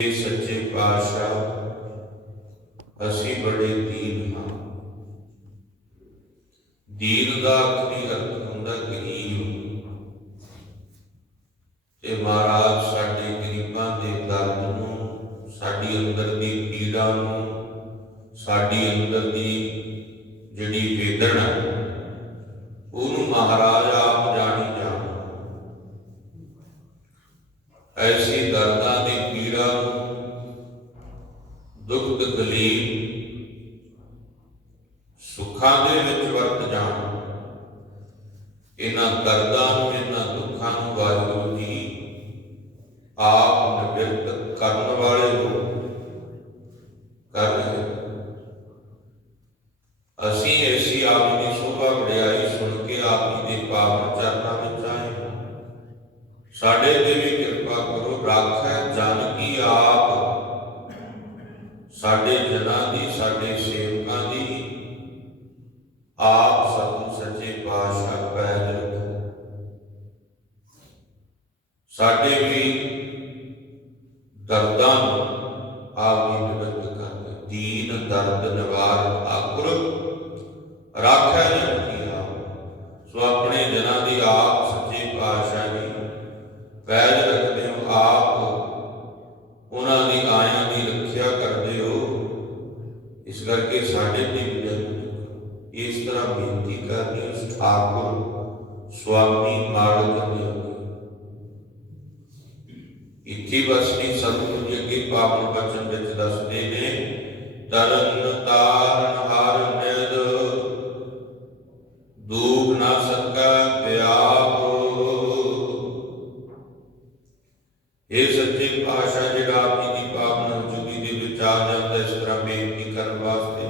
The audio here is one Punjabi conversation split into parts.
ਸੱਚੇ ਪਾਤਸ਼ਾਹ, ਅਸੀਂ ਬੜੇ ਦੀਨ ਹਾਂ। ਦੀਨ ਦਾ ਅਖਰੀ ਅਰਥ ਹੁੰਦਾ? ਗਰੀਬ ਤੇ ਮਹਾਰਾਜ ਸਾਡੇ ਗਰੀਬਾਂ ਦੇ ਦਰਦ ਨੂੰ, ਸਾਡੀ ਅੰਦਰ ਦੀ ਪੀੜਾ ਨੂੰ, ਸਾਡੀ ਅੰਦਰ ਦੀ ਜਿਹੜੀ ਵੇਦਨਾ, ਉਹਨੂੰ ਮਹਾਰਾਜ ਆਪ ਜਾਣੀ ਜਾਣ ਐਸੀ ਸੁੱਖਾਂ ਦੇ ਵਿੱਚ ਵਰਤ ਜਾਣ ਇਹਨਾਂ ਦਰਦਾਂ ਨੂੰ, ਇਹਨਾਂ ਦੁੱਖਾਂ ਨੂੰ ਵਾਹਿਗੁਰੂ ਜੀ ਆਪ ਨਿਵਰਤ ਕਰਨ ਵਾਲੇ ਸਾਡੇ ਵੀ ਦਰਦਾਂ ਨੂੰ ਆਪ ਹੀ ਨਿਵਰਤ ਕਰ ਦੀਨ, ਦਰਦ ਨਿਵਾਰ ਆਕੁਰ ਰਾਖੈ ਜਨ ਕੀ ਸੋ ਆਪਣੇ ਜਨਾਂ ਦੀ ਆਪ ਸੱਚੇ ਪਾਤਸ਼ਾਹ ਜੀ ਪੈਜ ਰੱਖਦੇ ਹੋ ਆਪ ਉਹਨਾਂ ਦੀ ਆਇਆਂ ਦੀ ਰੱਖਿਆ ਕਰਦੇ ਹੋ ਇਸ ਕਰਕੇ ਸਾਡੇ ਤੇ ਵੀ ਦਇਆ ਕਰੋ। ਇਸ ਤਰ੍ਹਾਂ ਬੇਨਤੀ ਕਰਨੀ ਉਸ ਠਾਕੁਰ ਸੁਆਮੀ ਮਾਰਗ ਦੇ ਇੱਥੇ ਵਸਨੀ ਸਤਿਗੁਰੂ ਜੀ ਅੱਗੇ ਪਾਵਨ ਬਚਨ ਵਿੱਚ ਦੱਸਦੇ ਨੇ ਤਰਨ ਤਾਰਨ ਹਰ ਨਿਦ ਦੂਖ ਨਾ ਸਕੈ ਪਿਆਪ ਇਹ ਸੱਚੇ ਪਾਤਸ਼ਾਹ ਜਿਹੜਾ ਆਪ ਜੀ ਦੀ ਪਾਵਨ ਜੁਗੀ ਦੇ ਵਿੱਚ ਆ ਜਾਂਦਾ ਇਸ ਤਰ੍ਹਾਂ ਬੇਨਤੀ ਕਰਨ ਵਾਸਤੇ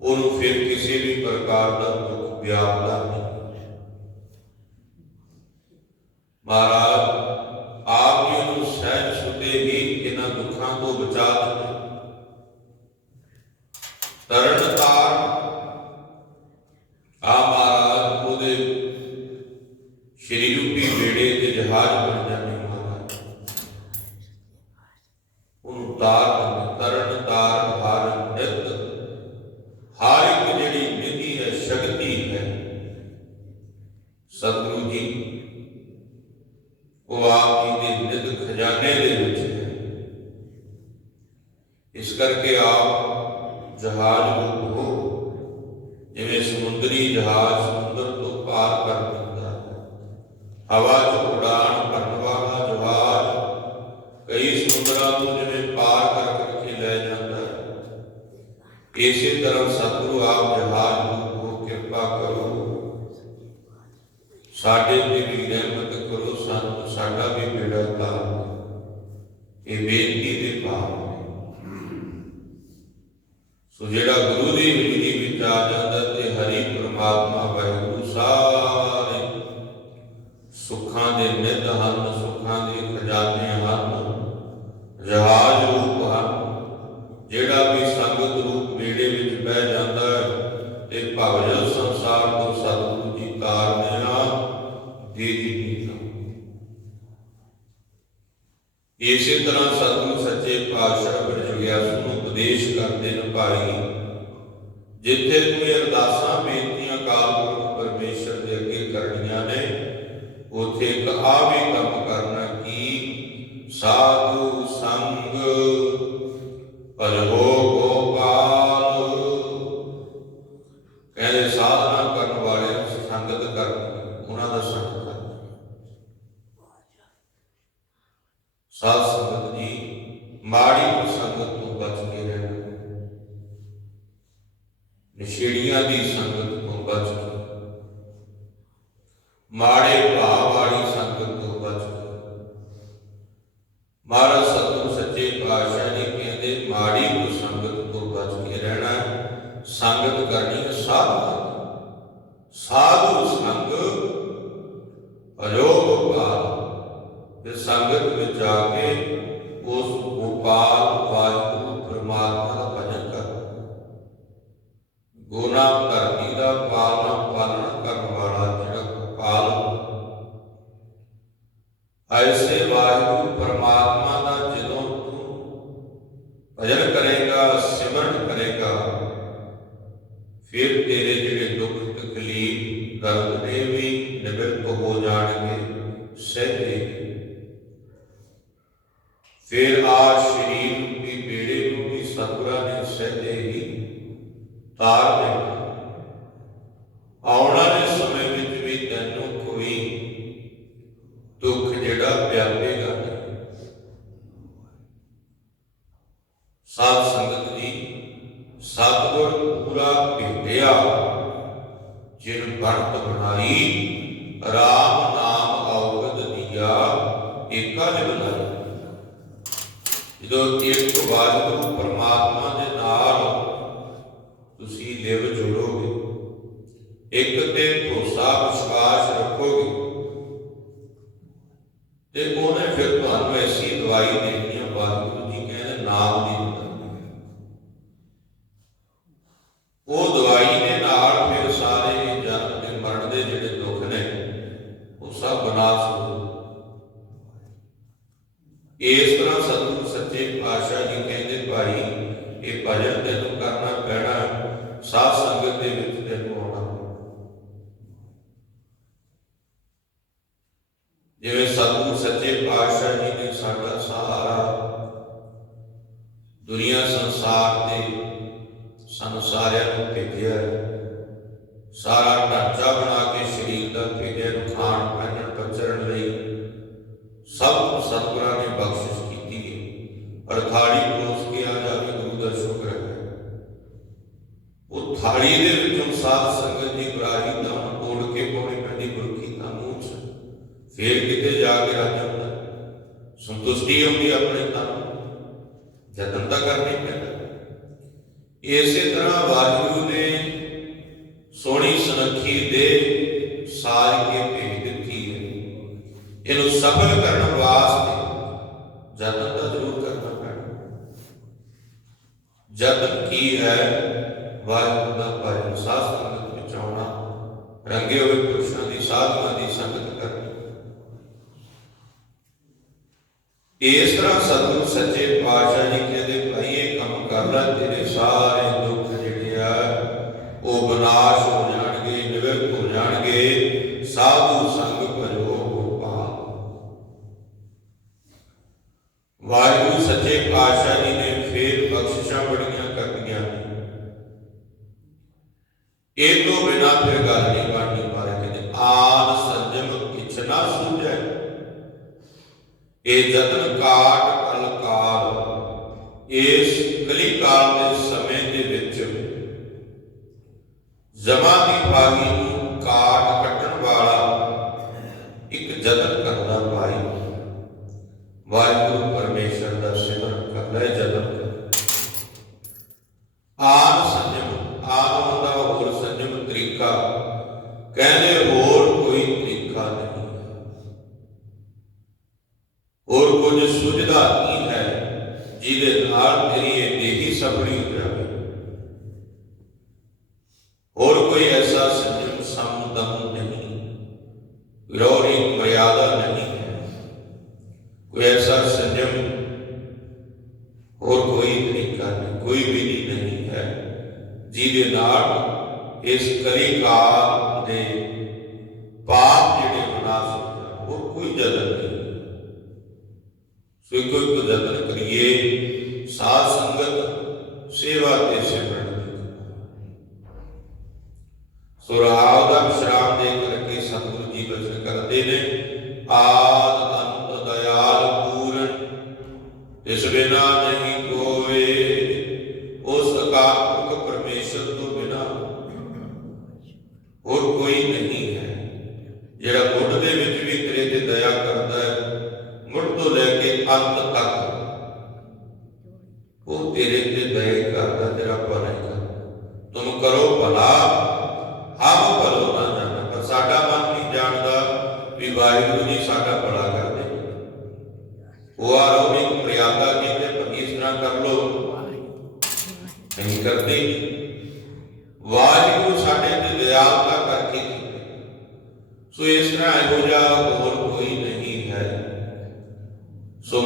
ਉਹਨੂੰ ਫਿਰ ਕਿਸੇ ਵੀ ਪ੍ਰਕਾਰ ਦਾ ਦੁੱਖ ਵਿਆਪਦਾ ਨਹੀਂ ਮਹਾਰਾਜ ਆਪ ਜੀ ਨੂੰ ਸਹਿਜ ਸੁਦੇ ਹੀ ਇਹਨਾਂ ਦੁੱਖਾਂ ਤੋਂ ਬਚਾ ਦਿੱਤੇ ਤਰਨ ਤਾਰ ਆ ਮਹਾਰਾਜ ਉਹਦੇ ਸ਼੍ਰੀ ਰੂਪੀ ਵੇੜੇ ਤੇ ਜਹਾਜ਼ ਬਣ ਜਾਂਦੇ ਮਹਾਰਾਜ ਉਹਨੂੰ ਤਾਰ ਦਿੰਦੇ, ਤਰਨ ਤਾਰ ਹਰ ਨਿਤ ਹਰ ਇੱਕ ਜਿਹੜੀ ਨਿਧੀ ਹੈ ਸ਼ਕਤੀ ਹੈ ਸਤਿਗੁਰੂ ਜੀ ਉਹ ਆਪ ਜੀ ਦੇ ਨਿਧ ਖਜ਼ਾਨੇ ਦੇ ਵਿੱਚ ਹੈ ਇਸ ਕਰਕੇ ਆਪ ਜਹਾਜ਼ ਰੂਪ ਹੋ ਜਿਵੇਂ ਸਮੁੰਦਰੀ ਜਹਾਜ਼ ਸਮੁੰਦਰ ਤੋਂ ਪਾਰ ਕਰ ਦਿੰਦਾ ਹੈ ਹਵਾ 'ਚ ਉਡਾਨ ਭਰਨ ਵਾਲਾ ਜਹਾਜ਼ ਕਈ ਸਮੁੰਦਰਾਂ ਤੋਂ ਜਿਵੇਂ ਪਾਰ ਕਰ ਕੇ ਲੈ ਜਾਂਦਾ ਇਸੇ ਤਰ੍ਹਾਂ ਸਤਿਗੁਰੂ ਆਪ ਜਹਾਜ਼ ਰੂਪ ਹੋ ਕਿਰਪਾ ਕਰੋ। ਸਾਡੇ ਤੇ ਵੀ ਰਹਿਮਤ ਕਰੋ, ਸਾਨੂੰ ਸਾਡਾ ਵੀ ਬੇੜਾ ਤਾਰ ਇਹ ਬੇਨਤੀ ਦੇ ਭਾਵ ਸੋ ਜਿਹੜਾ ਗੁਰੂ ਜਹਾਜ਼ ਰੂਪ ਹਨ ਜਿਹੜਾ ਵੀ ਸੰਗਤ ਰੂਪ ਵੇੜੇ ਵਿੱਚ ਬਹਿ ਜਾਂਦਾ ਹੈ, ਤੇ ਭਵਜਲ ਸੰਸਾਰ ਤੋਂ ਸਤਿਗੁਰੂ ਜੀ ਤਾਰਨੇ ਆ ਦੇ ਦੀ ਇਸੇ ਤਰ੍ਹਾਂ ਸਤਿਗੁਰੂ ਸੱਚੇ ਪਾਤਸ਼ਾਹ ਬਰਜਗਿਆਸ ਨੂੰ ਉਪਦੇਸ਼ ਕਰਦੇ ਨੇ ਭਾਈ, ਜਿੱਥੇ ਤੂੰ ਅਰਦਾਸਾਂ, ਬੇਨਤੀਆਂ ਕਹਿੰਦੇ ਸਾਧਨਾ ਕਰਨ ਵਾਲੇ ਸੰਗਤ ਕਰਨੀ ਉਹਨਾਂ ਦਾ ਸੰਗ ਕਰਨਾ ਸਾਧ ਸੰਗਤ ਜੀ ਮਾੜੀ ਸੰਗਤ ਤੋਂ ਬਚ ਕੇ ਰਹਿਣਾ ਨਸ਼ੇੜੀਆਂ ਦੀ ਸੰਗਤ ਤੋਂ ਬਚ ਕੇ ਮਾੜੇ ਭਾਵ ਵਾਲੀ ਸੰਗਤ ਤੋਂ ਬਚ ਕੇ ਮਹਾਰਾਜ ਸਤਿਗੁਰ ਸੱਚੇ ਪਾਤਸ਼ਾਹ ਜੀ ਕਹਿੰਦੇ ਮਾੜੀ ਕੋ ਸੰਗਤ ਤੋਂ ਬਚ ਕੇ ਰਹਿਣਾ ਹੈ। ਸੰਗਤ ਕਰਨੀ ਹੈ ਸਾਧੂ ਸਾਧੂ ਸੰਗ ਅਯੋਗ ਗੋਪਾਲ ਤੇ ਸੰਗਤ ਵਿੱਚ ਆ ਕੇ ਉਸ ਗੋਪਾਲ, ਵਾਹਿਗੁਰੂ, ਪਰਮਾਤਮਾ ਦਾ ਭਜਨ ਕਰ ਗੁਨਾ ਤਾਰ ਦੇਣਾ ਆਉਣ ਵਾਲੇ ਸਮੇਂ ਵਿੱਚ ਵੀ ਤੈਨੂੰ ਕੋਈ ਦੁੱਖ ਜਿਹੜਾ ਪਿਆਵੇਗਾ ਨਹੀਂ ਸਾਧ ਸੰਗਤ ਜੀ ਸਤਿਗੁਰ ਪੂਰਾ ਭੇਟਿਆ ਜਿਨ ਬਣਤ ਬਣਾਈ ਰਾਮ ਨਾਮ ਔਗਦ ਦੀਆ ਏਕਾ ਲਿਵਲਾਈ ਜਦੋਂ ਇੱਕ ਵਾਹਿਗੁਰੂ ਪਰਮਾਤਮਾ ਦੇ ਨਾਲ ਤੁਸੀਂ ਲਿਵ ਜੋੜੋਗੇ ਇੱਕ ਤੇ ਭਰੋਸਾ ਵਿਸ਼ਵਾਸ ਰੱਖੋਗੇ ਤੇ ਉਹਨੇ ਫਿਰ ਤੁਹਾਨੂੰ ਐਸੀ ਦਵਾਈ ਦੇਣੀ ਆ ਵਾਹਿਗੁਰੂ ਜੀ ਕਹਿੰਦੇ ਨਾਮ ਦੀ ਦਵਾਈ ਉਹ ਦਵਾਈ ਦੇ ਨਾਲ ਫਿਰ ਸਾਰੇ ਇਹ ਜਨਮ ਤੇ ਮਰਨ ਦੇ ਜਿਹੜੇ ਦੁੱਖ ਨੇ ਉਹ ਸਭ ਬਨਾਸ ਹੋ ਇਸ ਤਰ੍ਹਾਂ ਸਤਿਗੁਰੂ ਸੱਚੇ ਪਾਤਸ਼ਾਹ ਜੀ ਕਹਿੰਦੇ ਭਾਈ ਇਹ ਭਜਨ ਤੈਨੂੰ ਕਰਨਾ ਪੈਣਾ ਸਾਧ ਸੰਗਤ ਦੇ ਵਿੱਚ ਤੈਨੂੰ ਆਉਣਾ ਜਿਵੇਂ ਸਤਿਗੁਰੂ ਸੱਚੇ ਪਾਤਸ਼ਾਹ ਜੀ ਨੇ ਸਾਡਾ ਸਹਾਰਾ ਦੁਨੀਆ ਸੰਸਾਰ ਤੇ ਸਾਨੂੰ ਸਾਰਿਆਂ ਨੂੰ ਭੇਜਿਆ ਹੈ। ਸਾਰਾ ਢਾਂਚਾ ਬਣਾ ਕੇ ਸਰੀਰ ਦਾ ਭੇਜਿਆ ਨੂੰ ਖਾਣ ਪਹਿਨਣ ਪਚਰਨ ਲਈ ਸਭ ਕੁਝ ਸਤਿਗੁਰਾਂ ਨੇ ਬਖਸ਼ਿਸ਼ ਕੀਤੀ ਹੈ ਔਰ ਥਾਲੀ ਪਰੋਸ ਕੇ ਆ ਜਾਵੇ ਗੁਰੂ ਦਾ ਸ਼ੁਕਰ ਹੈ ਉਹ ਥਾਲੀ ਦੇ ਵਿੱਚੋਂ ਸਾਧ ਸੰਗਤ ਦੀ ਬਰਾਹੀ ਤਾਂ ਤੋੜ ਕੇ ਪਾਉਣੀ ਪੈਂਦੀ ਗੁਰਕੀ ਤਾਂ ਮੂੰਹ 'ਚ ਫੇਰ ਕਿਤੇ ਜਾ ਕੇ ਰਾਜਾ ਹੁੰਦਾ ਸੰਤੁਸ਼ਟੀ ਹੁੰਦੀ ਆਪਣੇ ਤਾਂ ਯਤਨ ਤਾਂ ਕਰਨੀ ਪੈਂਦਾ। ਇਸੇ ਤਰ੍ਹਾਂ ਵਾਹਿਗੁਰੂ ਨੇ ਸੋਹਣੀ ਸੁਨੱਖੀ ਦੇ ਸਾਰ ਕੇ ਭੇਜ ਦਿੱਤੀ ਹੈ। ਇਹਨੂੰ ਸਫਲ ਕਰਨ ਵਾਸਤੇ ਯਤਨ ਤਾਂ ਜ਼ਰੂਰ ਕਰਨਾ ਪੈਣਾ। ਯਤਨ ਕੀ ਹੈ, ਵਾਹਿਗੁਰੂ ਦਾ ਭਾਈ ਸਾਧ ਸੰਗਤ ਵਿੱਚ ਆਉਣਾ, ਰੰਗੇ ਹੋਏ ਪੁਰਸ਼ਾਂ ਦੀ ਸਾਧਨਾ ਦੀ ਸੰਗਤ ਕਰਨੀ ਇਸ ਤਰ੍ਹਾਂ ਸਤਿਗੁਰੂ ਸੱਚੇ ਪਾਤਸ਼ਾਹ ਜੀ ਕਹਿੰਦੇ ਭਾਈ ਇਹ ਕੰਮ ਕਰ ਲੈ, ਤੇਰੇ ਸਾਰੇ ਦੁੱਖ ਜਿਹੜੇ ਆ, ਉਹ ਬਨਾਸ਼ ਹੋ ਜਾਣਗੇ, ਨਿਵਰਤ ਹੋ ਜਾਣਗੇ। ਸਾਧੂ ਸੰਗ ਭਜੋ ਗੋਪਾਲ ਵਾਹਿਗੁਰੂ ਸੱਚੇ ਪਾਤਸ਼ਾਹ ਜੀ ਨੇ ਫੇਰ ਬਖਸ਼ਿਸ਼ਾਂ ਬੜੀਆਂ ਕਰਨੀਆਂ ਇਹ ਤੋਂ ਬਿਨਾ ਫਿਰ ਗੱਲ ਨਹੀਂ ਬਣਨੀ ਪਾਰੇ ਕਹਿੰਦੇ ਆਦ ਸੰਜਮ ਕਿਛ ਨਾ ਸੂਝੈ ਇਹ ਜਤਨ ਕਾਟ ਕਲ ਕਾਲ ਇਸ ਕਲੀ ਕਾਲ ਦੇ ਸਮੇਂ ਦੇ ਵਿੱਚ ਜ਼ਮਾ ਦੀ ਬਾਗੀ ਨੂੰ ਕਾਟ ਕੱਟਣ ਵਾਲਾ ਇੱਕ ਜਤਨ ਕਰਦਾ ਵਾਹਿਗੁਰੂ ਪਰਮੇਸ਼ਰ ਦਾ ਸਿਮਰਨ ਕਰਦਾ ਹੈ ਜਤਨ ਆਨ ਸੰਜਮ ਆਨ ਹੁੰਦਾ ਹੋਰ ਸੰਜਮ ਤਰੀਕਾ ਕਹਿੰਦੇ ਹੋਰ ਕੋਈ ਤਰੀਕਾ ਨਹੀਂ ਹੈ ਹੋਰ ਕੁਝ ਸੁਝਦਾ ਨਹੀਂ ਹੈ ਜਿਹਦੇ ਨਾਲ ਤੇਰੀ ਇਹ ਦੇਹੀ ਸਫਲੀ ਹੋ ਜਾਵੇ ਹੋਰ ਕੋਈ ਐਸਾ ਸੰਜਮ ਸਮਦਮ ਨਹੀਂ ਵਿਰੋਧੀ ਮਰਿਆਦਾ ਨਹੀਂ ਹੈ ਕੋਈ ਐਸਾ ਸੰਜਮ ਹੋਰ ਕੋਈ ਕੋਈ ਵਿਧੀ ਨਹੀਂ ਹੈ। ਜਿਹਦੇ ਨਾਲ ਇਸ ਕਲੀ ਕਾਲ ਦੇ ਪਾਪ ਜਿਹੜੇ ਵਿਨਾਸ਼ ਹੋ ਜਾਣ ਕੋਈ ਜਤਨ ਨਹੀਂ ਸੋ ਕੋਈ ਕੋ ਕਰੀਏ, ਸਾਧ ਸੰਗਤ ਸੇਵਾ ਤੇ ਸਿਮਰਨ ਸੋ ਰਹਾਉ ਦਾ ਵਿਸ਼ਰਾਮ ਦੇ ਕਰਕੇ ਸਤਿਗੁਰੂ ਜੀ ਬਚਨ ਕਰਦੇ ਨੇ। ਆਦ, ਅੰਤ, ਦਇਆਲ, ਪੂਰਨ, ਇਸ ਬਿਨਾ ਹੋਰ ਕੋਈ ਨਹੀਂ ਹੈ। ਜਿਹੜਾ ਮੁੱਢ ਦੇ ਵਿੱਚ ਵੀ ਤੇਰੇ ਤੇ ਦਇਆ ਕਰਦਾ ਹੈ ਮੁੱਢ ਤੋਂ ਲੈ ਕੇ ਅੰਤ ਤੱਕ ਉਹ ਤੇਰੇ ਤੇ ਦਇਆ ਕਰਦਾ, ਤੇਰਾ ਭਲਾ ਹੀ ਕਰਦਾ ਤੁਮ ਕਰੋ ਭਲਾ ਹਮ ਭਲੋ ਨਾ ਜਾਣਾ ਪਰ ਸਾਡਾ ਮਨ ਨਹੀਂ ਜਾਣਦਾ ਵੀ ਵਾਹਿਗੁਰੂ ਜੀ ਸਾਡਾ ਭਲਾ ਕਰਦੇ ਉਹ ਆਰੋਪਿਕ ਮਰਿਆਦਾ ਕਹਿੰਦੇ ਪਰ ਇਸ ਤਰ੍ਹਾਂ ਕਰ ਲੋ ਨਹੀਂ ਕਰਦੇ ਵਾਹਿਗੁਰੂ ਸਾਡੇ ਤੇ ਦਇਆਲਤਾ ਕਰਕੇ ਕੀਤੇ ਸੋ ਇਸ ਤਰ੍ਹਾਂ ਇਹੋ ਜਿਹਾ ਹੋਰ ਕੋਈ ਨਹੀਂ ਹੈ ਸੋ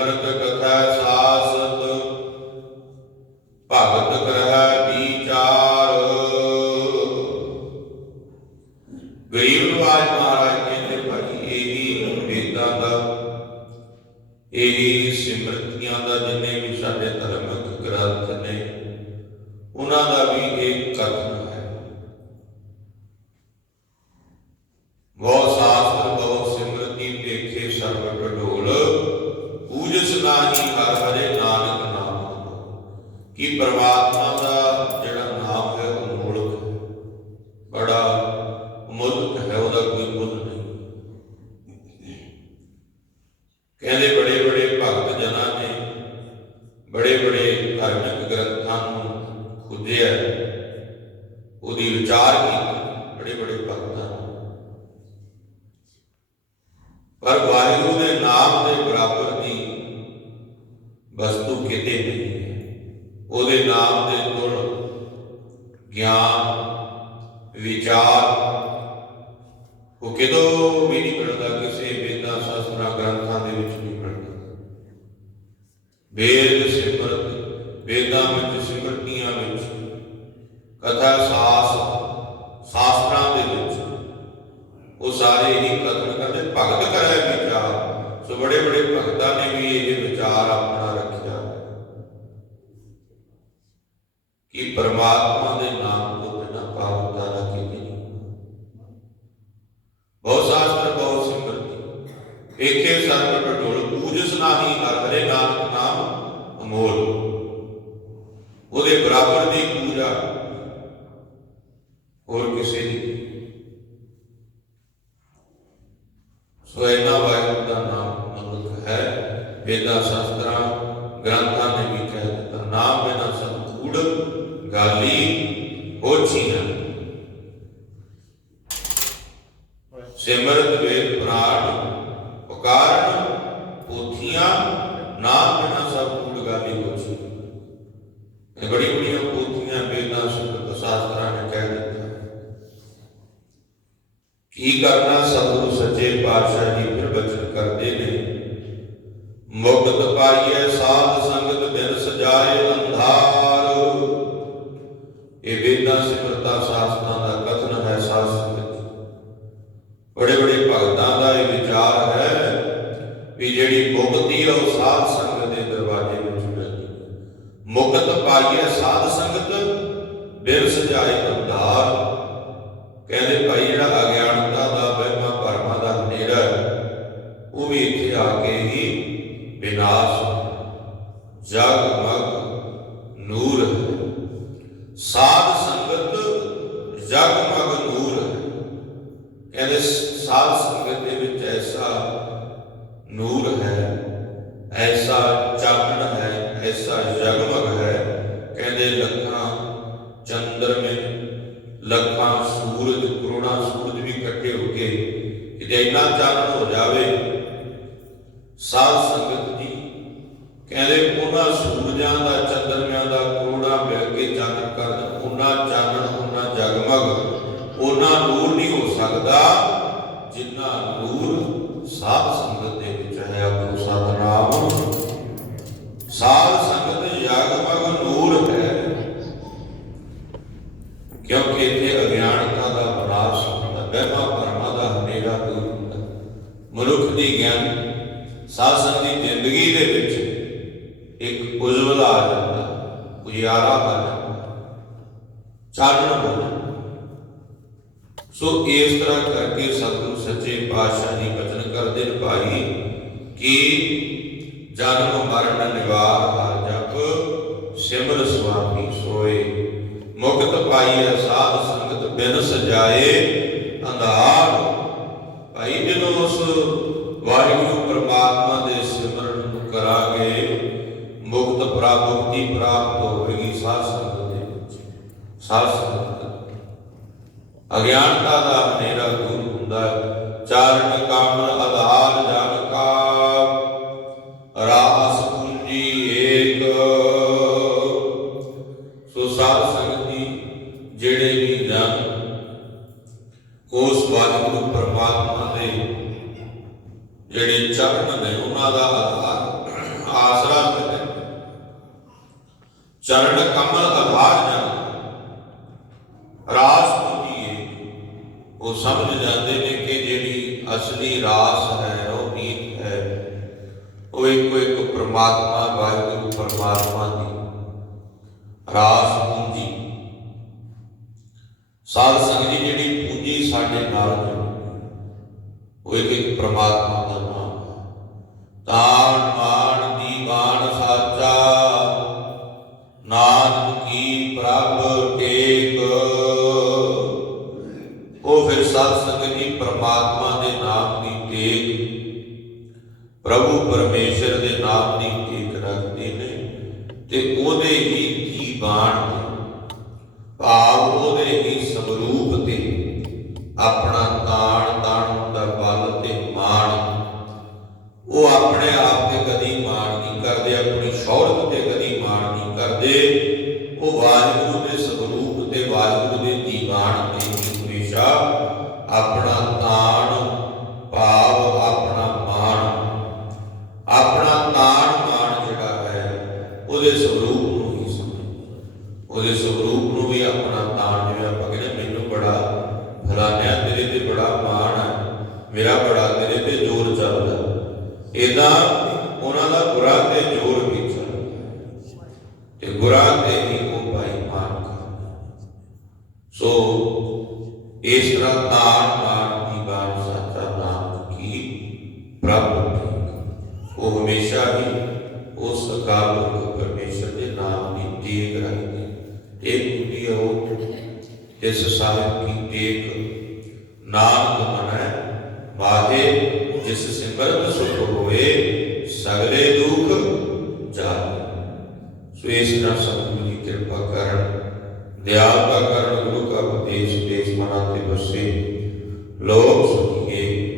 ਨਿਮਰਤ ਕਥਾ ਸਾ ਉਹ ਕਿਦੋਂ ਵੀ ਨਹੀਂ ਮਿਲਦਾ ਕਿਸੇ ਵੇਦਾਂ ਸ਼ਾਸਤਰਾਂ ਗ੍ਰੰਥਾਂ ਦੇ ਵਿੱਚ ਨਹੀਂ ਮਿਲਦਾ ਵੇਦ ਸਿਮਰਤ, ਵੇਦਾਂ ਵਿੱਚ ਸਿਮਰਤੀਆਂ ਵਿੱਚ, ਕਥਾ ਸਾਰ ਬਰਾਬਰ ਦੀ ਪੂਜਾ। ਹੋਰ ਕਿਸੇ ਦੀ ਸੋ ਇਹਨਾਂ ਵਾਹਿਗੁਰੂ ਦਾ ਨਾਮ ਅਮਰਤ ਹੈ। ਵੇਦਾਂ, ਸ਼ਾਸਤਰਾਂ, ਗ੍ਰੰਥ ಈ ಕಾರಣ comer. ਕਹਿੰਦੇ ਉਹਨਾਂ ਸੂਰਜਾਂ ਦਾ, ਚੰਦਰਮਿਆਂ ਦਾ, ਕਰੋੜਾ ਮਿਲ ਕੇ ਚਾਨਣ ਕਰਨ, ਉਹਨਾਂ ਚਾਨਣ, ਉਹਨਾਂ ਜਗਮਗ, ਉਹਨਾਂ ਨੂਰ ਨਹੀਂ ਹੋ ਸਕਦਾ ਜਿੰਨਾ ਚਾਨਣ ਹੋ ਸੋ ਇਸ ਤਰ੍ਹਾਂ ਕਰਕੇ ਸਤਿਗੁਰੂ ਸੱਚੇ ਪਾਤਸ਼ਾਹ ਜੀ ਬਚਨ ਕਰਦੇ ਨੇ ਭਾਈ ਕਿ ਜਨਮ, ਮਰਨ ਨਿਵਾਰ ਹਰ ਜਪ ਸਿਮਰ ਸੁਆਮੀ ਸੋਏ। ਮੁਕਤ ਪਾਈਐ ਸਾਧ ਸੰਗਤ ਬਿਨ ਸਜਾਏ, ਅੰਧਾਰ। ਭਾਈ ਜਦੋਂ ਉਸ ਵਾਹਿਗੁਰੂ ਪਰਮਾਤਮਾ ਦੇ ਸਿਮਰਨ ਨੂੰ ਕਰਾਂਗੇ, ਮੁਕਤ ਪ੍ਰਾਪਤੀ ਪ੍ਰਾਪਤ ਹੋਵੇਗੀ, ਸਾਧ ਸੰਗਤ ਸਾਧ ਅਗਿਆਨਤਾ ਦਾ ਹਨੇਰਾ ਦੂਰ ਹੁੰਦਾ ਚਾਰਨ ਕਾਮਨ ਆਧਾਰ ਵਾਹਿਗੁਰੂ ਪਰਮਾਤਮਾ ਦੀ, ਰਾਸ ਪੂੰਜੀ। ਸਾਧ ਸੰਗਤ ਜੀ ਜਿਹੜੀ ਪੂੰਜੀ ਸਾਡੇ ਨਾਲ ਜੁੜੀ ਉਹ ਇੱਕ ਪ੍ਰਮਾਤਮਾ ਦਾ ਨਾਮ ਹੈ। ਤਾਣ ਆਪਣਾ ਤਾਣ ਤਾਣ ਦਾ ਬਲ ਤੇ ਮਾਣ। ਉਹ ਆਪਣੇ ਆਪ ਬੜਾ ਤੇਰੇ ਤੇ ਜ਼ੋਰ ਚੱਲਦਾ। ਇਦਾਂ ਉਹਨਾਂ ਦਾ ਗੁਰਾਂ ਤੇ ਜ਼ੋਰ ਵੀ ਚੱਲਦਾ ਤੇ ਗੁਰਾਂ ਤੇ ਹੀ ਉਹ ਭਾਈ ਮਾਨ ਕਰਦੇ। ਸੋ ਇਸ ਤਰ੍ਹਾਂ ਤਾਣ ਮਾਨ ਦੀ ਬਾਤ ਸੱਚਾ ਨਾਮ ਕੀ ਪ੍ਰਾਪਤ ਉਹ ਹਮੇਸ਼ਾ ਹੀ ਉਸ ਅਕਾਲ ਪੁਰਖ ਪਰਮੇਸ਼ਰ ਦੇ ਨਾਮ ਦੀ ਟੇਕ ਰੱਖਦੇ ਇਹ ਹੁੰਦੀ ਹੈ ਉਹ ਇਸ ਸਾਹਿਬ ਕੀ ਟੇਕ ਨਾਨਕ ਮਨੈ ਵਾਹੇ ਜਿਸ ਸਿਮਰਤ ਸੁਖ ਹੋਏ ਸਗਲੇ ਦੁਖ ਜਾਏ ਸੋ ਇਸ ਤਰ੍ਹਾਂ ਸਤਿਗੁਰੂ ਦੀ ਕਿਰਪਾ ਕਰਨ। ਦਿਆਲਤਾ ਕਰਨ, ਗੁਰੂ ਕਾ ਉਪਦੇਸ਼ ਦੇਸ਼ ਮਨਾਂ ਤੇ ਵਸੇ। ਲੋਕ ਸੁਖੀਏ